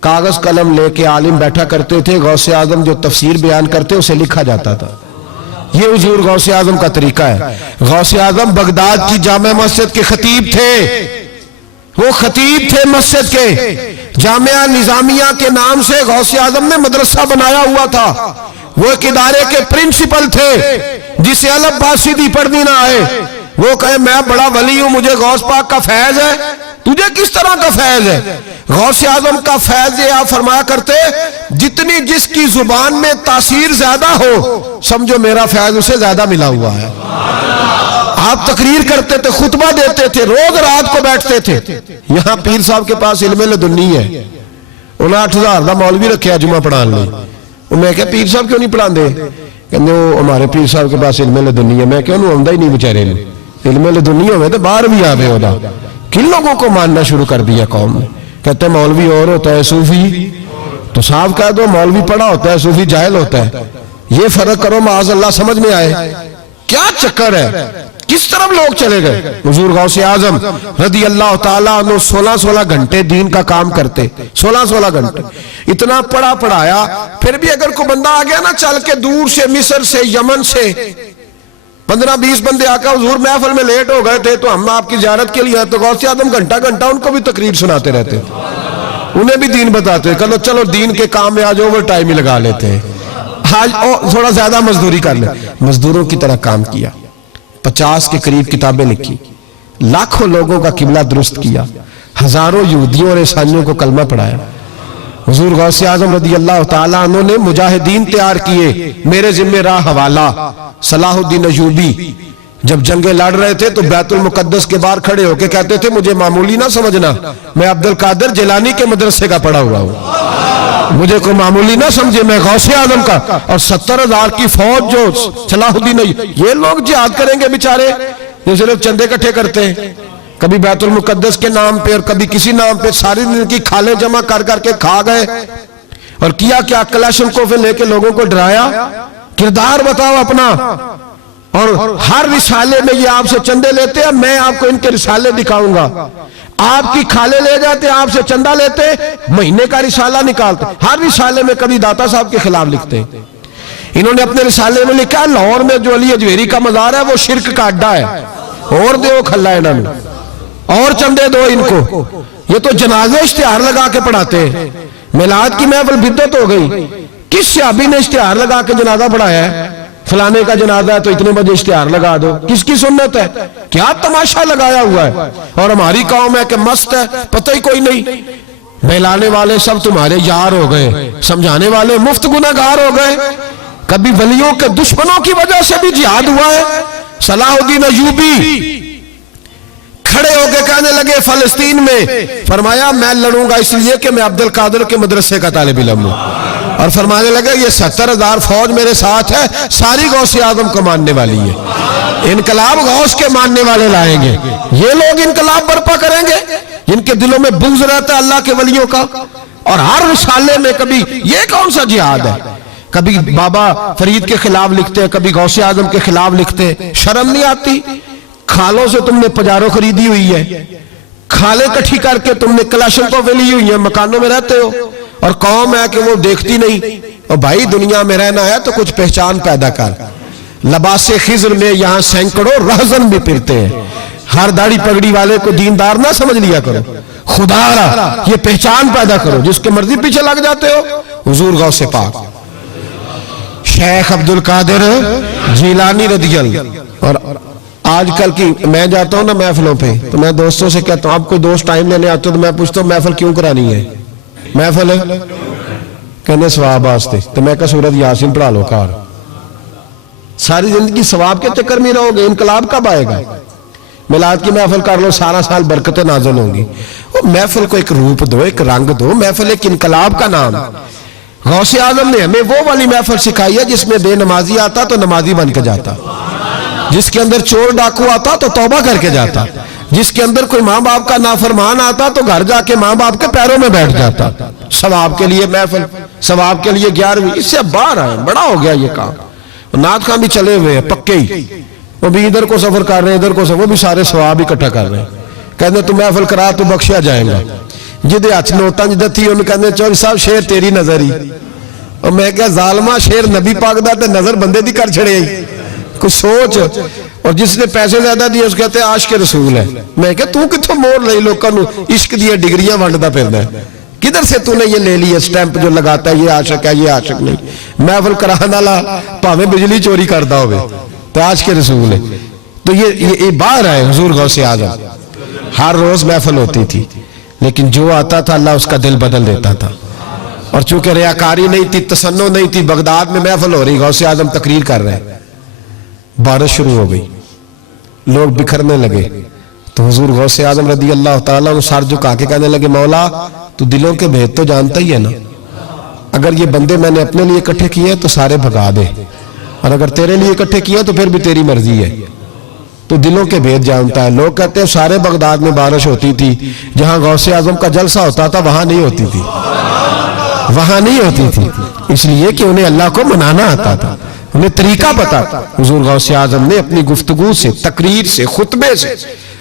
کاغذ قلم لے کے عالم بیٹھا کرتے تھے. غوث اعظم جو تفسیر بیان کرتے اسے لکھا جاتا تھا. یہ حضور غوث اعظم کا طریقہ ہے. غوث اعظم بغداد کی جامع مسجد کے خطیب تھے. وہ خطیب تھے مسجد کے. جامعہ نظامیہ کے نام سے غوث اعظم نے مدرسہ بنایا ہوا تھا. وہ ایک ادارے کے پرنسپل تھے. جسے الف با سیدھی پڑھنی نہ آئے وہ کہے میں بڑا ولی ہوں, مجھے غوث پاک کا فیض ہے. تجھے کس طرح کا فیض ہے؟ غوث اعظم کا فیض یہ آپ فرمایا کرتے جتنی جس کی زبان میں تاثیر زیادہ ہو سمجھو میرا فیض اسے زیادہ ملا ہوا ہے. آپ تقریر کرتے تھے, خطبہ دیتے تھے, روز رات کو بیٹھتے تھے. یہاں پیر صاحب کے پاس علم لدنی ہے, انہیں 8000 دا مولوی رکھیا جمعہ پڑھان لے. میں کہا پیر صاحب کیوں نہیں پڑھان دے؟ کہنے وہ ہمارے پیر صاحب کے پاس علم لدنی ہے. میں کہا انہوں آمدہ ہی نہیں بچارے نے, علم لدنی ہوئے تو باہر بھی آوے ہودا. کن لوگوں کو ماننا شروع کر دیا قوم نے؟ کہتے ہیں مولوی اور ہوتا ہے صوفی. تو صاحب کہہ دو مولوی پڑھا ہوتا ہے, صوفی جاہل ہوتا ہے. یہ فرق کرو معاذ اللہ سمجھ میں آئے. کیا چکر ہے, کس طرف لوگ چلے گئے؟ حضور غوث اعظم رضی اللہ تعالیٰ عنہ 16 گھنٹے دین کا کام کرتے. 16 گھنٹے اتنا پڑھا پڑھایا. پھر بھی اگر کوئی بندہ آ گیا نا چل کے دور سے, مصر سے, یمن سے 15-20 بندے آ کر حضور محفل میں لیٹ ہو گئے تھے تو ہم آپ کی زیارت کے لیے, تو غوث اعظم گھنٹہ ان کو بھی تقریر سناتے رہتے تھے, انہیں بھی دین بتاتے. چلو دین کے کام میں آج اوور ٹائم ہی لگا لیتے ہیں, آج تھوڑا زیادہ مزدوری کر لیں. مزدوروں کی طرح کام کیا. 50 کے قریب کتابیں لکھی, لاکھوں لوگوں کا قبلہ درست کیا, ہزاروں یہودیوں اور عیسائیوں کو کلمہ پڑھایا. حضور غوث اعظم رضی اللہ تعالیٰ عنہ نے مجاہدین تیار کیے. میرے ذمہ راہ حوالہ صلاح الدین ایوبی جب جنگیں لڑ رہے تھے تو بیت المقدس کے باہر کھڑے ہو کے کہتے تھے مجھے معمولی نہ سمجھنا, میں عبد القادر جیلانی کے مدرسے کا پڑھا ہوا ہوں, مجھے کوئی معمولی نہ سمجھے, میں غوث اعظم کا. اور 70,000 کی فوج جو صلاح الدین, یہ لوگ جہاد کریں گے بیچارے جو صرف چندے اکٹھے کرتے ہیں, کبھی بیت المقدس کے نام پہ اور کبھی کسی نام پہ, ساری دن کی کھالیں جمع کر کے کھا گئے. اور کیا کلاشنکوف لے کے لوگوں کو ڈرایا. کردار بتاؤ اپنا. اور ہر رسالے میں یہ آپ سے چندے لیتے ہیں, میں آپ کو ان کے رسالے دکھاؤں گا. آپ کی کھالے لے جاتے, آپ سے چندہ لیتے, مہینے کا رسالہ نکالتے. ہر رسالے میں کبھی داتا صاحب کے خلاف لکھتے. انہوں نے اپنے رسالے میں لکھا لاہور میں جو علی اجویری کا مزار ہے وہ شرک کا اڈا ہے, اور دیو کھلا ہے انہوں نے, اور چندے دو ان کو. یہ تو جنازے اشتہار لگا کے پڑھاتے ہیں. میلاد کی محفل بدعت ہو گئی. کس صحابی نے اشتہار لگا کے جنازہ پڑھایا ہے؟ فلانے کا جنازہ ہے تو اتنے بجے اشتہار لگا دو. کس کی سنت ہے؟ کیا تماشا لگایا ہوا ہے. اور ہماری قوم ہے کہ مست ہے, پتہ ہی کوئی نہیں. بہلانے والے سب تمہارے یار ہو گئے, سمجھانے والے مفت گناہگار ہو گئے. کبھی ولیوں کے دشمنوں کی وجہ سے بھی جہاد ہوا ہے. صلاح الدین ایوبی کھڑے ہو کے کہنے لگے فلسطین میں، فرمایا میں لڑوں گا اس لیے کہ میں عبد القادر کے مدرسے کا طالب علم ہوں، اور فرمانے لگے یہ 70,000 فوج میرے ساتھ ہے، ساری غوث اعظم کو ماننے والی ہے، انقلاب غوث کے ماننے والے لائیں گے، یہ لوگ انقلاب برپا کریں گے جن کے دلوں میں بغض رہتا ہے اللہ کے ولیوں کا۔ اور ہر رسالے میں کبھی یہ کون سا جہاد ہے، کبھی بابا فرید کے خلاف لکھتے ہیں، کبھی غوث اعظم کے خلاف لکھتے ہیں، شرم نہیں آتی؟ کھالوں سے تم نے پجارو خریدی ہوئی ہے، کھالیں کٹھی کر کے تم نے کلاشنکوف لی ہوئی ہیں، مکانوں میں رہتے ہو، اور قوم ہے کہ وہ دیکھتی نہیں۔ اور بھائی دنیا میں رہنا ہے تو کچھ پہچان پیدا کر۔ لباس خضر میں یہاں سینکڑوں رہزن بھی پھرتے ہیں، ہر داڑھی پگڑی والے کو دیندار نہ سمجھ لیا کرو، خدا را یہ پہچان پیدا کرو، جس کے مرضی پیچھے لگ جاتے ہو۔ حضور غوث پاک شیخ عبد القادر جیلانی رضی اللہ۔ اور آج کل کی میں جاتا ہوں نا محفلوں پہ تو میں دوستوں سے کہتا ہوں آپ کوئی دوست ٹائم لینے آتے ہو تو میں پوچھتا ہوں محفل کیوں کرانی ہے؟ محفل کہنے ثواب واسطے، تو میں کہا سورۃ یاسین پڑھا لو کار، ساری زندگی ثواب کے چکر میں رہو گے، انقلاب کب آئے گا؟ میلاد کی محفل کر لو، سارا سال برکتیں نازل ہوں گی۔ وہ محفل کو ایک روپ دو، ایک رنگ دو، محفل ایک انقلاب کا نام۔ غوث اعظم نے ہمیں وہ والی محفل سکھائی ہے جس میں بے نمازی آتا تو نمازی بن کے جاتا، جس کے اندر چور ڈاکو آتا تو توبہ کر کے جاتا، جس کے اندر کوئی ماں باپ کا نافرمان آتا تو گھر جا کے ماں باپ کے پیروں میں بیٹھ جاتا۔ ثواب کے لیے محفل، ثواب کے لیے 11ویں، اس سے باہر آئے، بڑا ہو گیا یہ کام۔ نعت خان بھی چلے ہوئے ہیں پکے ہی، وہ بھی ادھر کو سفر کر رہے ہیں ادھر کو سفر، وہ بھی سارے ثواب اکٹھا کر رہے ہیں، کہتے تو محفل کرا تو بخشیا جائے گا۔ جدے ہاتھ نوٹاں جدہ تھی انہوں کہتے چوری صاحب شیر تیری نظر ہی، اور میں کہا ظالمہ شیر نبی پاک دا تے نظر بندے دی کر چھڑے ہی، کچھ سوچ۔ اور جس نے پیسے زیادہ دیے اس کہتے ہیں عاشق رسول ہے۔ میں کہا تو کتھوں موڑ لئی لوکاں نو عشق دیا ڈگریاں ونڈدا پھردا ہے، کدھر سے تو نے یہ لے لی ہے سٹیمپ جو لگاتا ہے یہ عاشق ہے یہ عاشق نہیں؟ محفل کرانے والا بھاویں بجلی چوری کردا ہوئے تو عاشق رسول ہے۔ تو یہ باہر آئے حضور غوث اعظم، ہر روز محفل ہوتی تھی لیکن جو آتا تھا اللہ اس کا دل بدل دیتا تھا۔ اور چونکہ ریاکاری نہیں تھی، تسنع نہیں تھی، بغداد میں محفل ہو رہی، غوث اعظم تقریر کر رہے ہیں، بارش شروع ہو گئی، لوگ بکھرنے لگے، تو حضور غوث اعظم رضی اللہ تعالیٰ عنہ سر جھکا کے کہنے لگے مولا تو دلوں کے بھید تو جانتا ہی ہے نا، اگر یہ بندے میں نے اپنے لیے اکٹھے کیے تو سارے بھگا دے، اور اگر تیرے لیے اکٹھے کیے تو پھر بھی تیری مرضی ہے، تو دلوں کے بھید جانتا ہے۔ لوگ کہتے ہیں سارے بغداد میں بارش ہوتی تھی، جہاں غوث اعظم کا جلسہ ہوتا تھا وہاں نہیں ہوتی تھی، وہاں نہیں ہوتی تھی، اس لیے کہ انہیں اللہ کو منانا آتا تھا، انہیں طریقہ پتا تھا۔ حضور غوث اعظم نے اپنی گفتگو سے، تقریر سے، خطبے سے،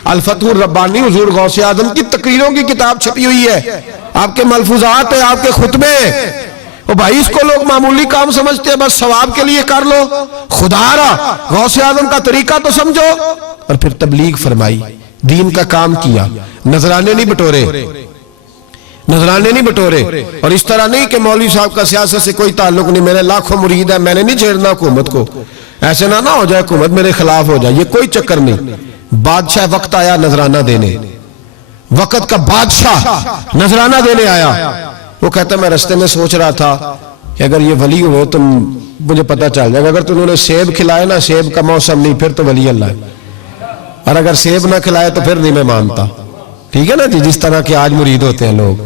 الفتح الربانی حضور غوث اعظم کی تقریروں کی کتاب چھپی ہوئی ہے، آپ کے ملفوظات ہیں، آپ کے خطبے ہیں۔ اور بھائی اس کو لوگ معمولی کام سمجھتے ہیں، بس ثواب کے لیے کر لو، خدا را غوث اعظم کا طریقہ تو سمجھو۔ اور پھر تبلیغ فرمائی، دین کا کام کیا، نذرانے نہیں بٹورے، نذرانے نہیں بٹورے، اور اس طرح نہیں کہ مولوی صاحب کا سیاست سے کوئی تعلق نہیں، میں نے لاکھوں مرید ہے، میں نے نہیں چھیڑنا حکومت کو، ایسے نہ ہو جائے حکومت میرے خلاف ہو جائے، یہ کوئی چکر نہیں۔ بادشاہ وقت آیا نذرانہ دینے، وقت کا بادشاہ نذرانہ دینے آیا، وہ کہتا میں رستے میں سوچ رہا تھا کہ اگر یہ ولی ہوئے تو مجھے پتہ چل جائے گا، اگر تو انہوں نے سیب کھلائے نا، سیب کا موسم نہیں پھر تو ولی اللہ ہے، اور اگر سیب نہ کھلائے تو پھر نہیں میں مانتا، ٹھیک ہے نا جی، جس طرح کے آج مرید ہوتے ہیں لوگ،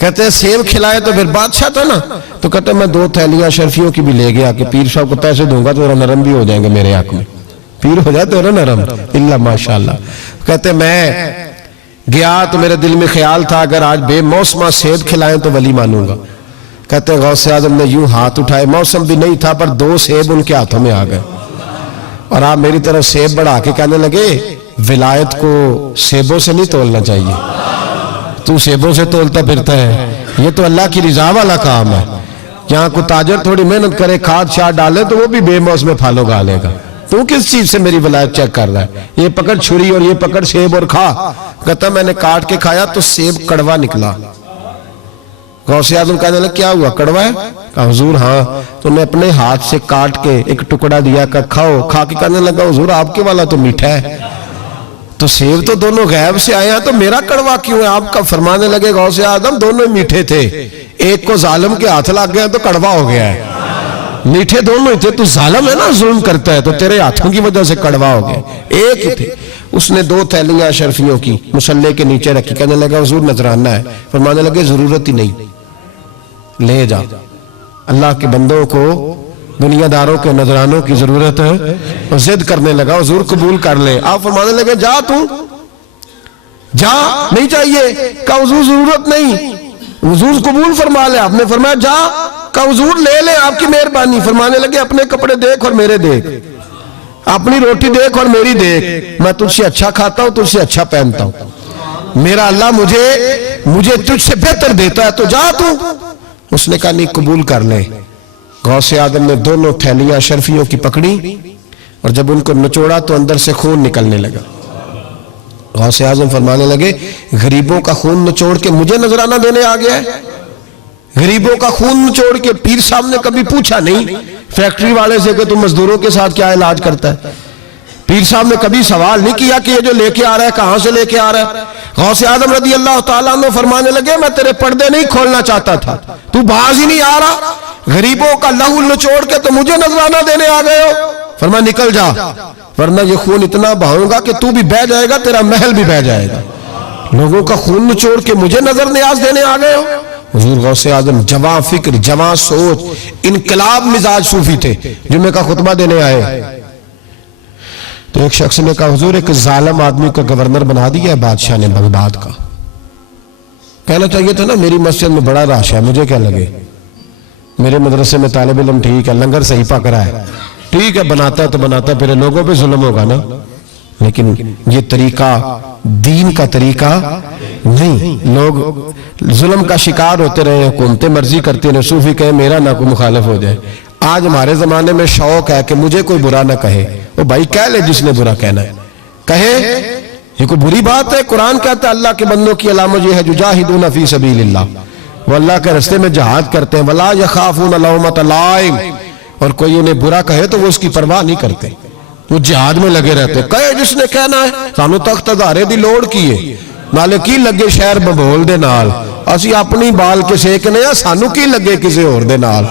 کہتے ہیں سیب کھلائے تو پھر بادشاہ تھا نا، تو کہتے ہیں میں 2 تھیلیاں شرفیوں کی بھی لے گیا کہ پیر صاحب کو پیسے دوں گا تو ذرا نرم بھی ہو جائیں گے میرے حق میں، پیر ہو جائے تو نرم اللہ ماشاءاللہ۔ کہتے میں گیا تو میرے دل میں خیال تھا اگر آج بے موسمہ سیب کھلائیں تو ولی مانوں گا۔ کہتے ہیں غوث اعظم نے یوں ہاتھ اٹھائے، موسم بھی نہیں تھا پر 2 سیب ان کے ہاتھوں میں آ گئے، اور آپ میری طرف سیب بڑھا کے کہنے لگے ولایت کو سیبوں سے نہیں تولنا چاہیے، تو سیبوں سے تولتا پھرتا ہے، یہ تو اللہ کی رضا والا کام ہے، یہاں کو تاجر تھوڑی محنت کرے کھاد شاد ڈالے تو وہ بھی بے موسم پھل اگا لے گا، تو کس چیز سے میری ولایت چیک کر رہا ہے؟ یہ پکڑ چھری اور یہ پکڑ سیب اور کھا۔ کہتا میں نے کاٹ کے کھایا تو سیب کڑوا نکلا۔ غوث اعظم کہنے لگا کیا ہوا، کڑوا ہے؟ کہا حضور ہاں، تو نے اپنے ہاتھ سے کاٹ کے ایک ٹکڑا دیا، کہا کھاؤ، کھا کے کہنے لگا حضور آپ کے والا تو میٹھا ہے، تو سیب تو دونوں غیب سے آئے ہیں تو میرا کڑوا کیوں ہے؟ آپ کا فرمانے لگے غوث اعظم دونوں میٹھے تھے، ایک کو ظالم کے ہاتھ لگ گیا تو کڑوا ہو گیا ہے، میٹھے دونوں ہی تھے، تو ظالم ہے نا، ظلم کرتا ہے تو تیرے ہاتھوں کی وجہ سے کڑوا ہو گیا، ایک ہی تھے۔ اس نے 2 تھیلیاں اشرفیوں کی مصلے کے نیچے رکھی، کہنے لگا حضور نذرانہ ہے، فرمانے لگے ضرورت ہی نہیں، لے جا۔ اللہ کے بندوں کو دنیا داروں کے نذرانوں کی ضرورت ہے، اور ضد کرنے لگا حضور قبول کر لے۔ آپ فرمانے لگے جا تو جا، نہیں چاہیے، کہا حضور ضرورت نہیں، حضور قبول فرما لے۔ آپ نے فرمایا جا، کہا حضور لے لے آپ کی مہربانی۔ فرمانے لگے اپنے کپڑے دیکھ اور میرے دیکھ، اپنی روٹی دیکھ اور میری دیکھ، میں تجھ سے اچھا کھاتا ہوں، تجھ سے اچھا پہنتا ہوں، میرا اللہ مجھے تجھ سے بہتر دیتا ہے، تو جا تو۔ اس نے کہا نہیں، قبول کر لے۔ غوث اعظم نے دونوں تھیلیاں اشرفیوں کی پکڑی، اور جب ان کو نچوڑا تو اندر سے خون نکلنے لگا۔ غوث اعظم فرمانے لگے غریبوں کا خون نچوڑ کے مجھے نذرانہ دینے آ گیا ہے؟ غریبوں کا خون نچوڑ کے؟ پیر صاحب نے کبھی پوچھا نہیں فیکٹری والے سے کہ تم مزدوروں کے ساتھ کیا علاج کرتا ہے؟ پیر صاحب نے کبھی سوال نہیں کیا کہ یہ جو لے کے آ رہا ہے کہاں سے لے کے آ رہا ہے؟ غوث اعظم رضی اللہ تعالیٰ عنہ فرمانے لگے میں تیرے پردے نہیں کھولنا چاہتا تھا، تو باز ہی نہیں آ رہا، غریبوں کا لہو نچوڑ کے تو مجھے نذرانہ دینے آ گئے ہو؟ فرمایا نکل جا، ورنہ یہ خون اتنا بہاؤں گا کہ تو بھی بہہ جائے گا، تیرا محل بھی بہہ جائے گا۔ لوگوں کا خون نچوڑ کے مجھے نظر نیاز دینے آ گئے ہو؟ حضور غوث اعظم جواں فکر، جواں سوچ، انقلاب مزاج صوفی تھے، جمعے کا خطبہ دینے آئے تو ایک شخص نے کہا حضور ایک ظالم آدمی کو گورنر بنا دیا ہے بادشاہ نے بغداد کا۔ کہنا چاہیے تھا نا میری مسجد میں بڑا رش ہے، مجھے کیا لگے، میرے مدرسے میں طالب علم ٹھیک ہے، لنگر صحیح پک رہا ہے، ٹھیک ہے بناتا ہے تو بناتا ہے، پھر لوگوں پہ ظلم ہوگا نا۔ لیکن یہ طریقہ دین کا طریقہ نہیں، لوگ ظلم کا شکار ہوتے رہے، حکومتیں مرضی کرتی رہے، صوفی کہے میرا نہ کوئی مخالف ہو جائے۔ آج ہمارے زمانے میں شوق ہے کہ مجھے کوئی برا نہ کہے، وہ بھائی کہہ لے جس نے برا کہنا ہے کہے، یہ کوئی بری بات ہے؟ قرآن کہتا ہے اللہ کے بندوں کی علامت یہ ہے یجاہدون فی سبیل اللہ، وہ اللہ کے راستے میں جہاد کرتے ہیں، ولا یخافون لومۃ لائم، اور کوئی انہیں برا کہے تو وہ اس کی پرواہ نہیں کرتے، وہ جہاد میں لگے رہتے، کہے جس نے کہنا ہے، سانو تخت ادارے دی لوڑ کیے، نالے کی لگے شہر ببول دے نال، اسی اپنی بال کے سیکنے ہیں، سانو کی لگے کسی اور دے نال،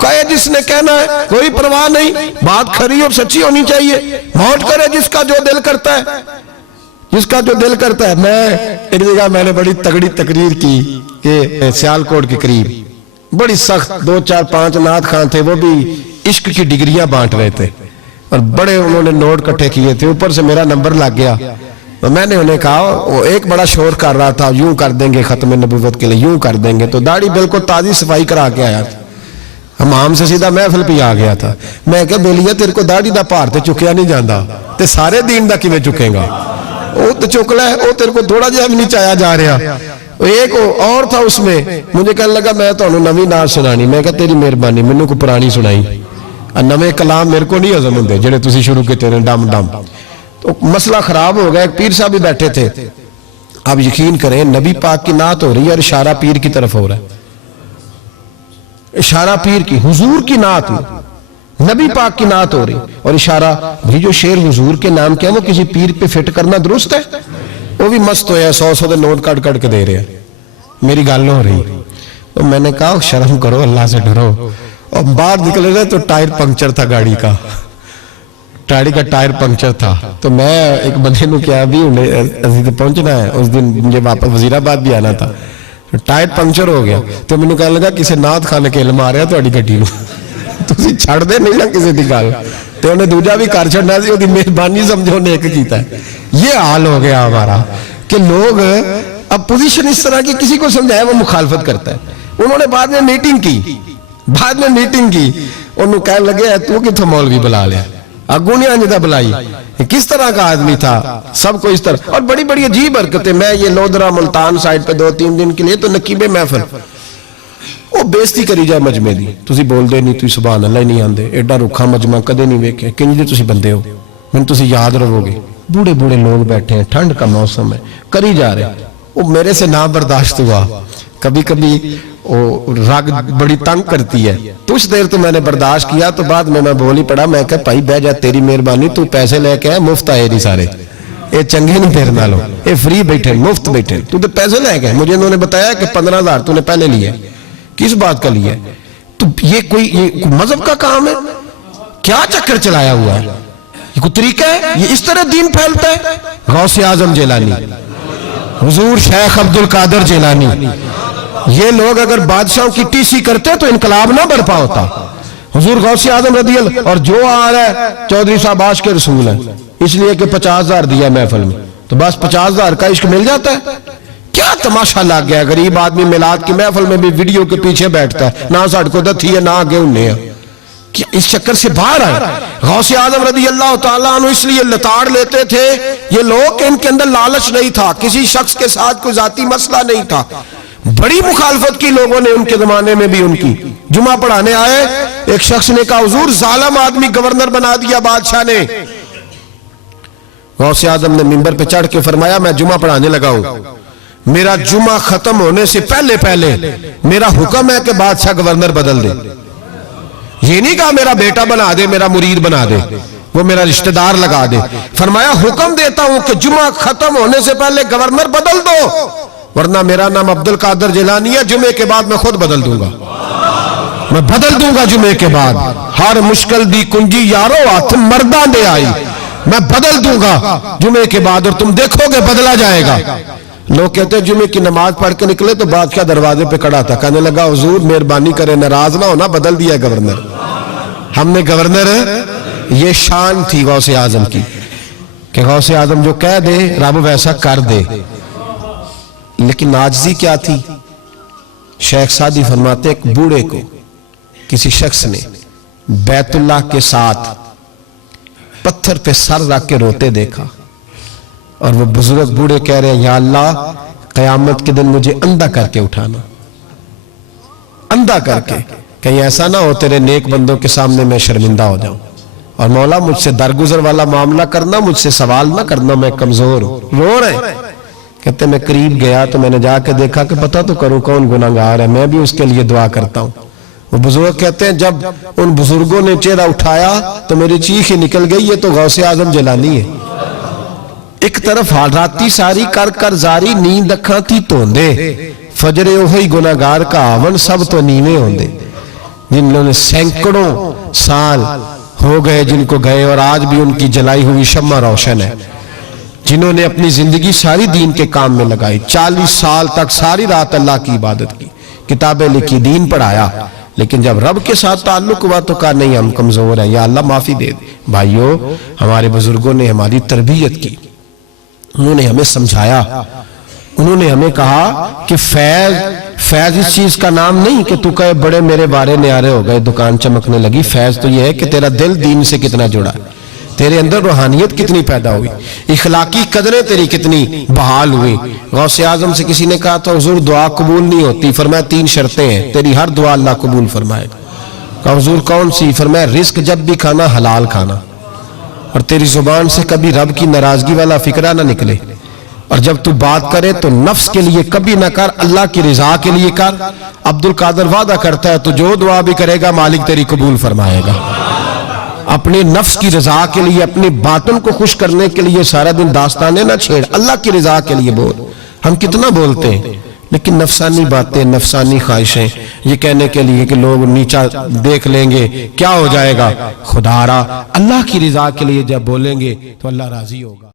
کہے جس نے کہنا ہے، کوئی پرواہ نہیں، بات کھری اور سچی ہونی چاہیے، موت کرے جس کا جو دل کرتا ہے، جس کا جو دل کرتا ہے۔ میں ایک جگہ میں نے بڑی تگڑی تقریر کی کہ سیالکوٹ کے قریب بڑی سخت 2 4 5 نعت خان تھے، وہ بھی عشق کی ڈگریاں بانٹ رہے تھے اور بڑے انہوں نے نوٹ کٹھے کیے تھے، اوپر سے میرا نمبر لگ گیا، تو میں نے انہیں کہا، وہ ایک بڑا شور کر رہا تھا یوں کر دیں گے ختم نبوت کے لیے، یوں کر دیں گے، تو داڑھی بالکل تازی صفائی کرا کے آیا تھا، حمام سے سیدھا محفل پہ آ گیا تھا۔ میں کہا بیلیہ تیرے کو داڑھی دا پار تے چکیا نہیں جاندہ تے سارے دین دا کیویں چکیں گا، وہ تو چک لے، وہ تیرے کو تھوڑا جہا بھی نہیں چایا جا رہا۔ ایک اور تھا اس میں، مجھے کہنے لگا میں تو انہوں نوی نعت سنانی، میں کہا تیری مہربانی منوں کو پرانی سنائی، نوے کلام میرے کو نہیں ہضم ہوندے جڑے تسی شروع کیتے ہیں ڈم ڈم۔ تو مسئلہ خراب ہو گیا، ایک پیر صاحب بھی بیٹھے تھے، آپ یقین کریں نبی پاک کی نعت ہو رہی ہے اور اشارہ پیر کی طرف ہو رہا ہے، اشارہ پیر کی، حضور کی نعت میں نبی پاک کی نعت ہو رہی اور اشارہ، بھئی جو شعر حضور کے نام کیا وہ کسی پیر پہ فٹ کرنا درست ہے؟ وہ بھی مست ہویا 100 دے نوٹ کٹ کٹ کے دے رہے ہیں، میری گال ہو رہی، تو میں نے کہا شرم کرو، اللہ سے ڈرو، اور باہر نکلے رہے تو ٹائر پنکچر تھا گاڑی کا، گاڑی کا ٹائر پنکچر تھا، تو میں ایک بندے نے کیا بھی انہیں پہنچنا ہے، اس دن مجھے واپس وزیر آباد بھی آنا تھا، ٹائر پنکچر ہو گیا، تو میں نے کہا لگا کسی نعت خانے کے علم آ رہا ہے تو گڈی نو تسی چھڑ دے نہیں نا کسی دی گل، تو انہیں دوجا بھی کر چھڑنا سی، وہ مہربانی سمجھو نے ایک کیتا ہے۔ یہ حال ہو گیا ہمارا کہ لوگ اب پوزیشن اس طرح کی کسی کو سمجھائے وہ مخالفت کرتا ہے۔ انہوں نے بعد میں میٹنگ کی، انہوں کہنے لگے تو کتھوں مولوی بلا لیا، اگوں نہیں آنجدہ بلائی، کس طرح کا آدمی تھا، سب کو اس طرح، اور بڑی بڑی عجیب حرکتیں۔ میں یہ لودرہ ملتان سائٹ پہ 2-3 دن کے لیے تو نقیب محفل، وہ بےزتی کری جائے مجمع دی، تسی بول دے نہیں، تسی سبحان اللہ ہی نہیں آندے، ایڈا رکھا مجمع کدے نہیں ویکھے، کنج دے تسی بندے ہو، میں تسی یاد رہو گے، بوڑھے بوڑھے لوگ بیٹھے ہیں، ٹھنڈ کا موسم ہے، کری جا رہے ہیں، وہ میرے سے نہ برداشت ہوا، کبھی کبھی وہ راگ بڑی تنگ کرتی ہے، کچھ دیر تو میں نے برداشت کیا، تو بعد میں بول ہی پڑا، میں کہا بھائی بہ جا، تیری مہربانی، تو پیسے لے کے آئے، مفت آئے نہیں سارے، اے چنگے نہیں تیرے نالوں، اے فری بیٹھے، مفت بیٹھے، تو پیسے لے گئے، مجھے انہوں نے بتایا کہ 15,000 تو نے پہلے لیے، کس بات کا لیے؟ تو یہ کوئی مذہب کا کام ہے؟ کیا چکر چلایا ہوا ہے؟ یہ کوئی طریقہ ہے؟ یہ اس طرح دین پھیلتا ہے؟ غوث اعظم جیلانی، حضور شیخ عبد القادر جیلانی، یہ لوگ اگر بادشاہوں کی ٹی سی کرتے تو انقلاب نہ برپا ہوتا۔ حضور غوث اعظم رضی اللہ، اور جو آ رہا ہے چودھری صاحب عاشق رسول ہیں، اس لیے کہ 50,000 دیا محفل میں، تو بس 50,000 کا عشق مل جاتا ہے۔ کیا تماشا لگ گیا، غریب آدمی میلاد کی محفل میں بھی ویڈیو کے پیچھے بیٹھتا ہے، نہ سڑکوں دتھی ہے نہ آگے انہیں ہے، کہ اس چکر سے باہر آئے۔ غوث اعظم رضی اللہ تعالیٰ عنہ اس لیے لتاڑ لیتے تھے یہ لوگ کہ ان کے اندر لالچ نہیں تھا، کسی شخص کے ساتھ کوئی ذاتی مسئلہ نہیں تھا۔ بڑی مخالفت کی لوگوں نے ان کے زمانے میں بھی ان کی۔ جمعہ پڑھانے آئے، ایک شخص نے کہا حضور ظالم آدمی گورنر بنا دیا بادشاہ نے۔ غوث اعظم نے منبر پہ چڑھ کے فرمایا میں جمعہ پڑھانے لگا ہوں، میرا جمعہ ختم ہونے سے پہلے میرا حکم ہے کہ بادشاہ گورنر بدل دے۔ یہ نہیں کہا میرا بیٹا بنا دے، میرا مرید بنا دے، وہ میرا رشتہ دار لگا دے، فرمایا حکم دیتا ہوں کہ جمعہ ختم ہونے سے پہلے گورنر بدل دو، ورنہ میرا نام عبد القادر جیلانی ہے، جمعے کے بعد میں خود بدل دوں گا، میں بدل دوں گا جمعے کے بعد۔ ہر مشکل دی کنجی یارو ہاتھ مرداں دے آئی، میں بدل دوں گا جمعے کے بعد، اور تم دیکھو گے بدلا جائے گا۔ لوگ کہتے ہیں جمعے کی نماز پڑھ کے نکلے تو بادشاہ دروازے پہ کھڑا تھا، کہنے لگا حضور مہربانی کرے ناراض نہ ہونا، بدل دیا ہے گورنر، ہم نے گورنر۔ یہ شان تھی غوث اعظم کی کہ غوث اعظم جو کہہ دے رب ویسا کر دے۔ لیکن عاجزی کیا تھی؟ شیخ سعدی فرماتے ایک بوڑھے کو کسی شخص نے بیت اللہ کے ساتھ پتھر پہ سر رکھ کے روتے دیکھا، اور وہ بزرگ بوڑھے کہہ رہے ہیں یا اللہ قیامت کے دن مجھے اندھا کر کے اٹھانا، اندھا کر کے، کہیں ایسا نہ ہو تیرے نیک بندوں کے سامنے میں شرمندہ ہو جاؤں، اور مولا مجھ سے درگزر والا معاملہ کرنا، مجھ سے سوال نہ کرنا، میں کمزور ہوں۔ رو رہے کہتے میں قریب گیا تو میں نے جا کے دیکھا کہ پتہ تو کروں کون گناہگار ہے، میں بھی اس کے لیے دعا کرتا ہوں۔ وہ بزرگ کہتے ہیں جب ان بزرگوں نے چہرہ اٹھایا تو میری چیخ ہی نکل گئی، یہ تو غوث اعظم جیلانی ہے۔ ایک طرف راتی ساری کر کر زاری، نیند اکھاں تھی توندے، فجرے اوہی گناہگار کا آون سب تو نیوے ہوندے۔ جن لوگوں نے سینکڑوں سال ہو گئے جن کو گئے، اور آج بھی ان کی جلائی ہوئی شمع روشن ہے، جنہوں نے اپنی زندگی ساری دین کے کام میں لگائی، 40 سال تک ساری رات اللہ کی عبادت کی، کتابیں لکھی، دین پڑھایا، لیکن جب رب کے ساتھ تعلق ہوا تو کہا نہیں ہم کمزور ہیں، یا اللہ معافی دے دے۔ بھائیو ہمارے بزرگوں نے ہماری تربیت کی، انہوں نے ہمیں سمجھایا، انہوں نے ہمیں کہا کہ فیض اس چیز کا نام نہیں کہ تو کہے بڑے میرے بارے نیارے ہو گئے، دکان چمکنے لگی، فیض تو یہ ہے کہ تیرا دل دین سے کتنا جڑا ہے، تیرے اندر روحانیت کتنی پیدا ہوئی، اخلاقی قدریں تیری کتنی بحال ہوئی۔ غوث اعظم سے کسی نے کہا تو حضور دعا قبول نہیں ہوتی، فرمایا 3 شرطیں ہیں، تیری ہر دعا اللہ قبول فرمائے گا۔ کہا حضور کون سی؟ فرمایا رزق جب بھی کھانا حلال کھانا، اور تیری زبان سے کبھی رب کی ناراضگی والا فکرہ نہ نکلے، اور جب تو بات کرے تو نفس کے لیے کبھی نہ کر، اللہ کی رضا کے لیے کر۔ عبد القادر وعدہ کرتا ہے تو جو دعا بھی کرے گا مالک تیری قبول فرمائے گا۔ اپنے نفس کی رضا کے لیے، اپنے باطن کو خوش کرنے کے لیے سارا دن داستانے نہ چھیڑ، اللہ کی رضا کے لیے بول۔ ہم کتنا بولتے ہیں لیکن نفسانی باتیں، نفسانی خواہشیں، یہ کہنے کے لیے کہ لوگ نیچا دیکھ لیں گے کیا ہو جائے گا، خدا را اللہ کی رضا کے لیے جب بولیں گے تو اللہ راضی ہوگا۔